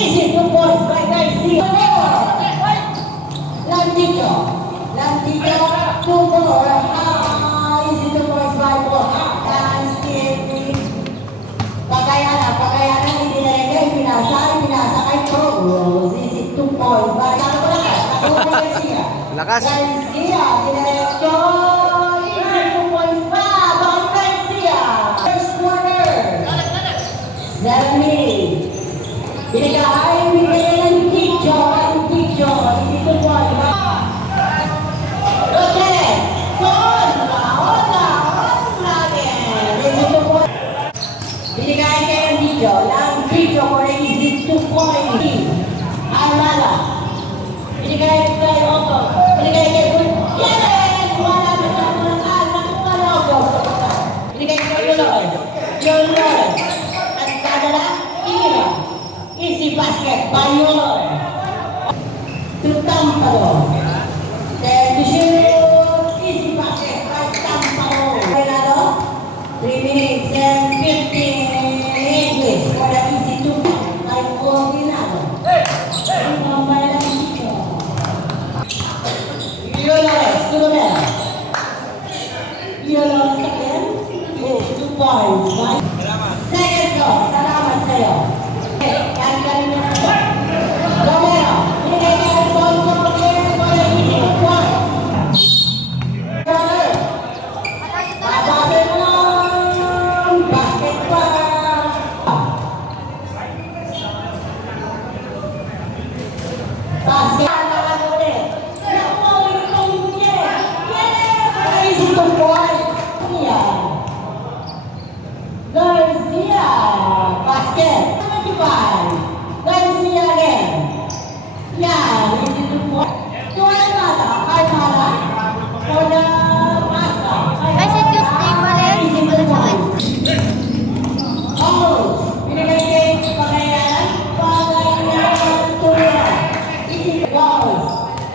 Easy 2 points by Garcia. Landico. Landico 2 more. Easy 2 points by Paul. Pagkayana, hindi na rin kayo pinasa kay Pro. Easy 2 points by Garcia. Lakas. Garcia, diretso. Easy 2 points pa by Garcia. First quarter. 7 minutes. Binigay ng Ticho. Easy 2 points ba? Okay. Binigay kayo ng video. Lang video for easy 2 points. Alala. Binigay kayo ako. Binigay kayo. Yes! Wala na sa mga nakuha ako. Binigay kayo yun. Yun. At kadala, Ira. Easy basket. Bayon. Tutampalo. Then, easy basket. Tutampalo. Kaya 3 minutes and 15 English for the easy 2 ay ordinado. Ang mamay lang dito. Yolores, Tulumel. Yolores again. 2 points. Second go. Salamat sa'yo. Kali-kali na ito. Romero. Binigay ka ng points for the easy 2 points. Romero. Babase mo.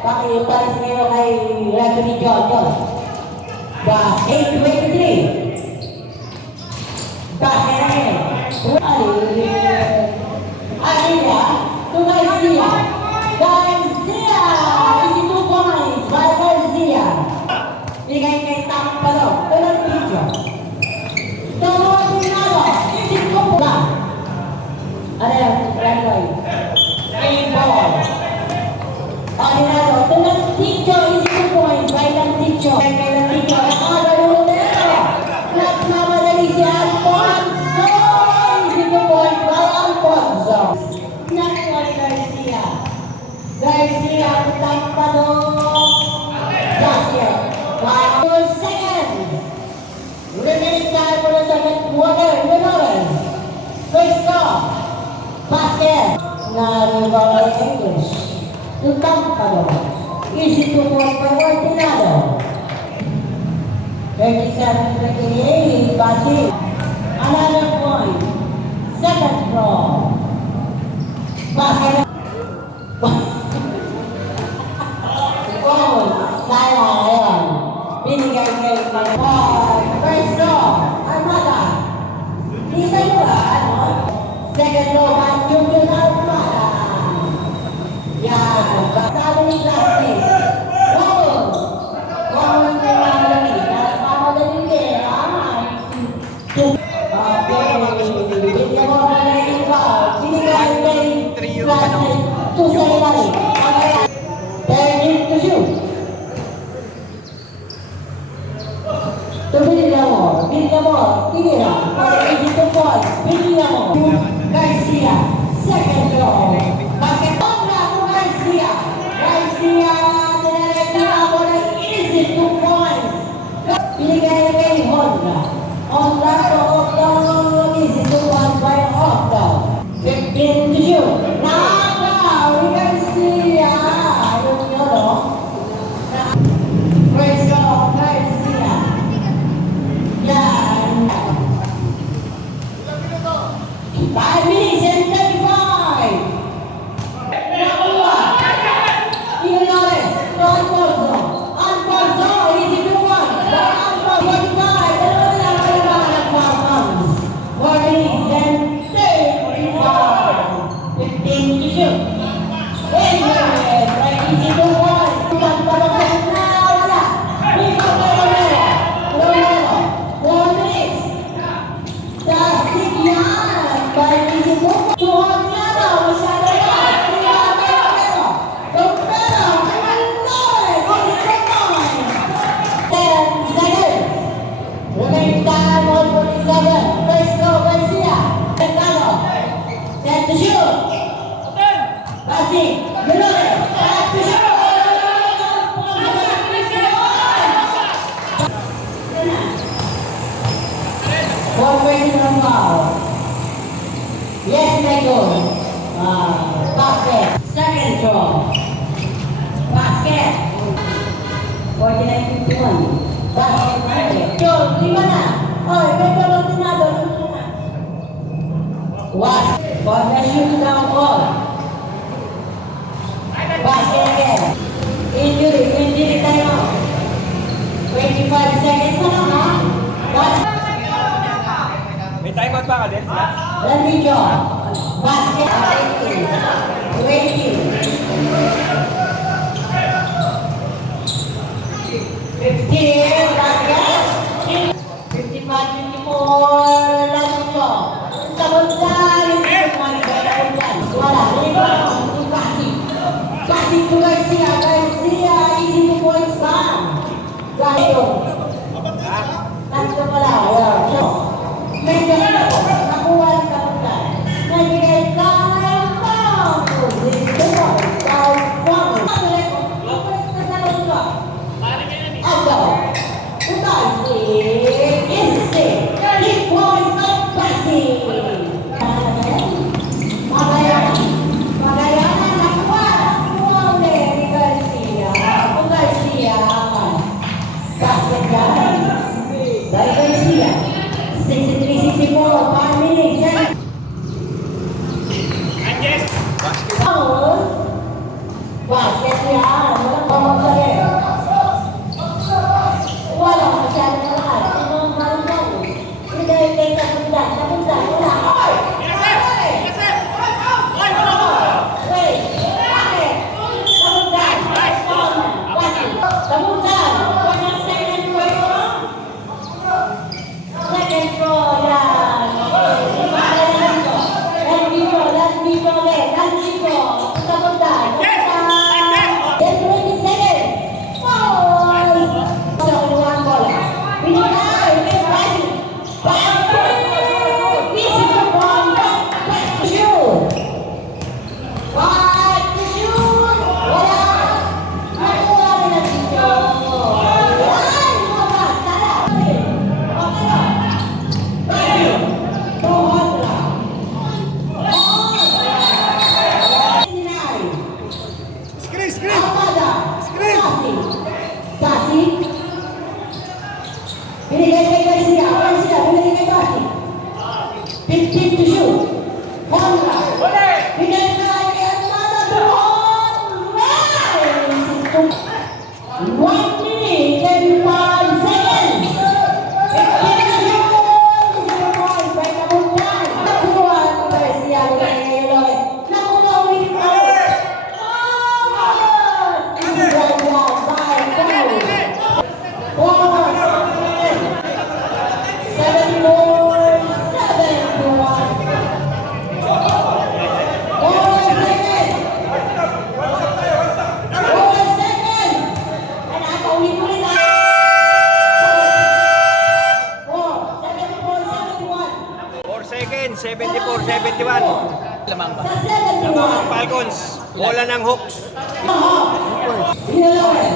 Pakipalis ngayon kay Anthony John. Bas 8-23. Bas na rin. Alila. To Garcia. Garcia! Easy 2 points by Garcia. Bigay kay Tampalo. Walang video. Tawag nila. Easy 2 points. Ano yan? Randoy. A-ball. Ordinado, tulang Ticho, easy 2 points by Lanticho. Kaya Lanticho, nakakalarulo na ito. Nagmamadali si Alfonso. Easy 2 points by Alfonso. Nakuha ni Garcia. Garcia, Tampado. Garcia. 5 seconds. Remaining time for the second quarter. Menores. First off. Basket. Naribawal English. Tampalo. Easy 2 points by Ordinado. 37-28. Basil. Another point. Second throw. Basil. Goal. Kaya ngayon. Binigay kayo mag-point. First throw. Armada. Di kayo ano? Second throw. Junior Armada. Yan. Sabi ni Plastic. Goal. Goal ng mamadali. Mamadali din. Okay. Hindi mo na na-involve. Binigay kay Plastic. 2 sa ilalim. Turn to shoot. Biliamo. Tinira. Easy 2 points. Biliamo. Garcia. Second throw. Basket. Garcia, nilalagyan ako ng easy 2 points. Binigay kay Honda. Honda to Honda, easy 2 points by Honda. 15 to shoot. Nakaw, Garcia. Ayun nyo, no? Praise God, Garcia. Yan. 5 minutes and 35. In Yan! Balik mo. Tuhod nga daw. Masyado ka. Kaya pero. Pero. Pinoy. Pinoy. 10 seconds. Remaining time on 47. First go, Garcia. Tentado. 10 to shoot. Passing. Milones. Back to shoot. Forward ng foul. Yes, may goal. Basket. Second draw. Basket. 49-51. Basket. Joel, 5 na. Oy, may karotinado. What? Forward shoot down ball. Basket again. Injury time out. 25 seconds na lang, ha? May timeout pa ka din? Let me go. Basket. 20. 15. Basket. 55-54. Let me go. Sabuntan. Wala. Passing to Garcia. Garcia. Easy 2 points lang. Garcia. Tatlo pala. Medyo nakuha ang kapuntan. Nagbigay tayo pa. Dito mo. Tayo pa. Agaw. Utay. Isi. 3 points of passing. Magayanan. Nakuha. Kuwale ni Garcia. Kung Garcia. Basket yan. Dari Garcia. 63-64, 5 minutes. Basket yan. Walang pamagali. Walang masyado na lahat. Ito ang marunong. Hindi dahil kayo napunta. Wala. Oy! Wait! Bakit? Napunta. Napunta. Walang second row. Second row. Yan. Let me go. Napunta. Yes, 20 seconds. Foul. Sa kuluhan bola. Pinitay. Easy to one. Back to shoot. Back to shoot. Wala. Nakuha rin ang dito. Yan. Wala. Tala. Okay na. Thank you. 200. Screen! Sasi. Binigay kay Garcia. Binigay kay Basi. 15 to shoot. Honda. Binigay kay Armada. Right! 1 minute and 5 seconds. 15 to shoot. 0 points by Kabutan. Nakuha ang Garcia. Nakuha ulit ako. Seconds, 74-71. Lamang ang Falcons. Bola ng Hawks. Hinalawan.